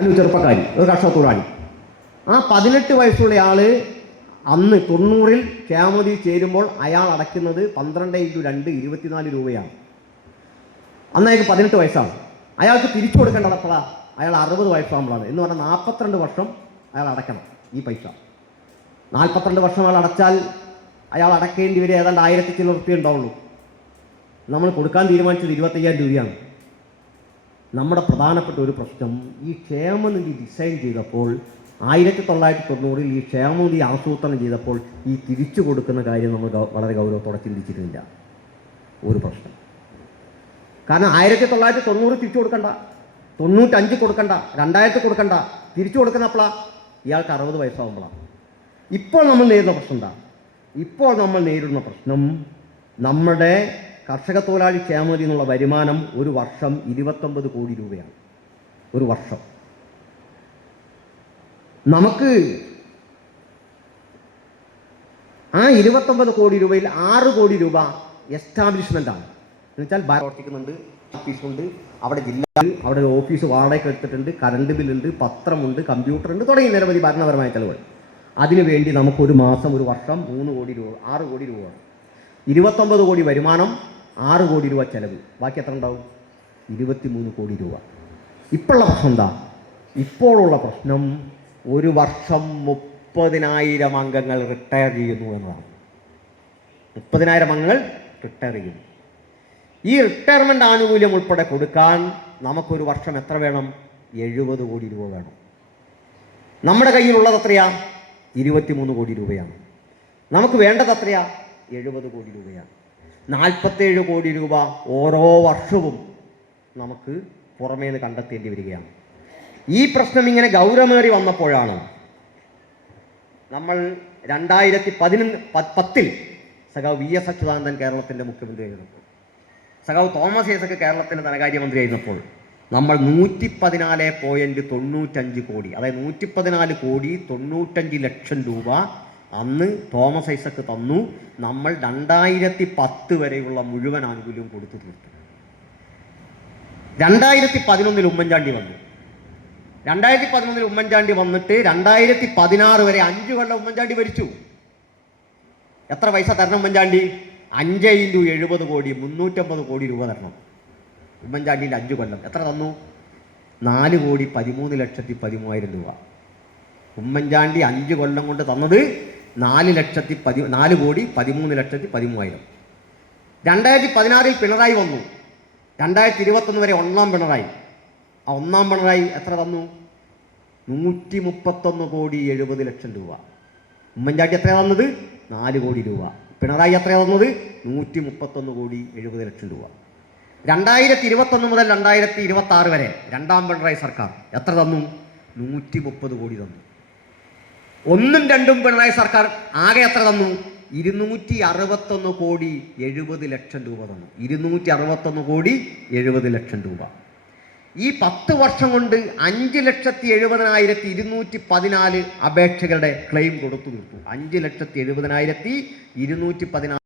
ഒരു ചെറുപ്പക്കാരി, ഒരു കർഷകത്തൊഴിലാളി. ആ 18 വയസ്സുള്ള ആൾ അന്ന് 90-ൽ ക്ഷേമനിധി ചേരുമ്പോൾ അയാൾ അടയ്ക്കുന്നത് 12 × 2 24 രൂപയാണ്. അന്ന് അയാൾക്ക് 18 വയസ്സാണ്. അയാൾക്ക് തിരിച്ചു കൊടുക്കേണ്ടത് എപ്പോഴാണ്? അയാൾ 60 വയസ്സാകുമ്പോഴാണ്. എന്ന് പറഞ്ഞാൽ 42 വർഷം അയാൾ അടയ്ക്കണം ഈ പൈസ. 42 വർഷം അയാൾ അടച്ചാൽ അയാൾ അടയ്ക്കേണ്ടി വരെ ഏതാണ്ട് 1000 ചില റുപ്യ ഉണ്ടാവുള്ളൂ. നമ്മൾ കൊടുക്കാൻ തീരുമാനിച്ചത് 25,000 രൂപയാണ്. നമ്മുടെ പ്രധാനപ്പെട്ട ഒരു പ്രശ്നം, ഈ ക്ഷേമനിധി ഡിസൈൻ ചെയ്തപ്പോൾ 1990-ൽ ഈ ക്ഷേമനിധി ആസൂത്രണം ചെയ്തപ്പോൾ ഈ തിരിച്ചു കൊടുക്കുന്ന കാര്യം നമ്മൾ വളരെ ഗൗരവത്തോടെ ചിന്തിച്ചിട്ടില്ല. ഒരു പ്രശ്നം. കാരണം 1990 തിരിച്ചു കൊടുക്കണ്ട, 95 കൊടുക്കണ്ട, 2000 കൊടുക്കണ്ട, തിരിച്ചു കൊടുക്കുന്നപ്പോഴാണ് ഇയാൾക്ക് 60 വയസ്സാകുമ്പോഴാണ്. ഇപ്പോൾ നമ്മൾ നേരിടുന്ന പ്രശ്നം എന്താ? ഇപ്പോൾ നമ്മൾ നേരിടുന്ന പ്രശ്നം, നമ്മുടെ കർഷക തൊഴിലാളി ക്ഷേമനിധി എന്നുള്ള വരുമാനം ഒരു വർഷം 29 കോടി രൂപയാണ്. ഒരു വർഷം. നമുക്ക് ആ 29 കോടി രൂപയിൽ 6 കോടി രൂപ എസ്റ്റാബ്ലിഷ്മെൻ്റാണ്. എന്നുവെച്ചാൽ പ്രവർത്തിക്കുന്നുണ്ട്, ഓഫീസുണ്ട്, അവിടെ ജില്ല, അവിടെ ഒരു ഓഫീസ് വാടകയ്ക്ക് എടുത്തിട്ടുണ്ട്, കറണ്ട് ബില്ലുണ്ട്, പത്രമുണ്ട്, കമ്പ്യൂട്ടറുണ്ട്, തുടങ്ങി നിരവധി ഭരണപരമായ ചിലവുകൾ. അതിനുവേണ്ടി നമുക്കൊരു മാസം, ഒരു വർഷം 3 കോടി രൂപ, 6 കോടി രൂപ, 29 കോടി വരുമാനം, 6 കോടി രൂപ ചിലവ്. ബാക്കി എത്ര ഉണ്ടാവും? 23 കോടി രൂപ. ഇപ്പോഴുള്ള പ്രശ്നം എന്താ? ഇപ്പോഴുള്ള പ്രശ്നം ഒരു വർഷം 30,000 അംഗങ്ങൾ റിട്ടയർ ചെയ്യുന്നു എന്നതാണ്. 30,000 അംഗങ്ങൾ റിട്ടയർ ചെയ്യുന്നു. ഈ റിട്ടയർമെൻ്റ് ആനുകൂല്യം ഉൾപ്പെടെ കൊടുക്കാൻ നമുക്കൊരു വർഷം എത്ര വേണം? 70 കോടി രൂപ വേണം. നമ്മുടെ കയ്യിലുള്ളത് എത്രയാ? 23 കോടി രൂപയാണ്. നമുക്ക് വേണ്ടത് എത്രയാ? 70 കോടി രൂപയാണ്. 47 കോടി രൂപ ഓരോ വർഷവും നമുക്ക് പുറമേ നിന്ന് കണ്ടെത്തേണ്ടി വരികയാണ്. ഈ പ്രശ്നം ഇങ്ങനെ ഗൗരവമേറി വന്നപ്പോഴാണ് നമ്മൾ 2010-ൽ സഖാവ് VS അച്യുതാനന്ദൻ കേരളത്തിൻ്റെ മുഖ്യമന്ത്രിയായിരുന്നപ്പോൾ, സഖാവ് തോമസ് ഐസക് കേരളത്തിൻ്റെ ധനകാര്യമന്ത്രിയായിരുന്നപ്പോൾ നമ്മൾ 114.95 കോടി, അതായത് 114 കോടി 95 ലക്ഷം രൂപ അന്ന് തോമസ് ഐസക് തന്നു. നമ്മൾ 2010 വരെയുള്ള മുഴുവൻ ആനുകൂല്യവും കൊടുത്തു തീർത്തു. 2011-ൽ ഉമ്മൻചാണ്ടി വന്നു. 2011-ൽ ഉമ്മൻചാണ്ടി വന്നിട്ട് 2016 വരെ 5 കൊല്ലം ഉമ്മൻചാണ്ടി ഭരിച്ചു. എത്ര പൈസ തരണം ഉമ്മൻചാണ്ടി? 5 × 70 കോടി, 350 കോടി രൂപ തരണം. ഉമ്മൻചാണ്ടിൻ്റെ 5 കൊല്ലം എത്ര തന്നു? 4,13,13,000 രൂപ. ഉമ്മൻചാണ്ടി 5 കൊല്ലം കൊണ്ട് തന്നത് 4,13,13,000. 2016-ൽ പിണറായി വന്നു. 2021 വരെ ഒന്നാം പിണറായി. ആ ഒന്നാം പിണറായി എത്ര തന്നു? 131 കോടി 70 ലക്ഷം രൂപ. ഉമ്മൻചാണ്ടി എത്ര തന്നത്? 4 കോടി രൂപ. പിണറായി എത്ര തന്നത്? 131 കോടി 70 ലക്ഷം രൂപ. 2021 മുതൽ 2026 വരെ രണ്ടാം പിണറായി സർക്കാർ എത്ര തന്നു? 130 കോടി തന്നു. 1ഉം 2ഉം പിണറായി സർക്കാർ ആകെ എത്ര തന്നു? 261 കോടി 70 ലക്ഷം രൂപ തന്നു. 261 കോടി 70 ലക്ഷം രൂപ. ഈ 10 വർഷം കൊണ്ട് 5,70,214 അപേക്ഷകളുടെ ക്ലെയിം കൊടുത്തു തീർത്തു. 5,70,214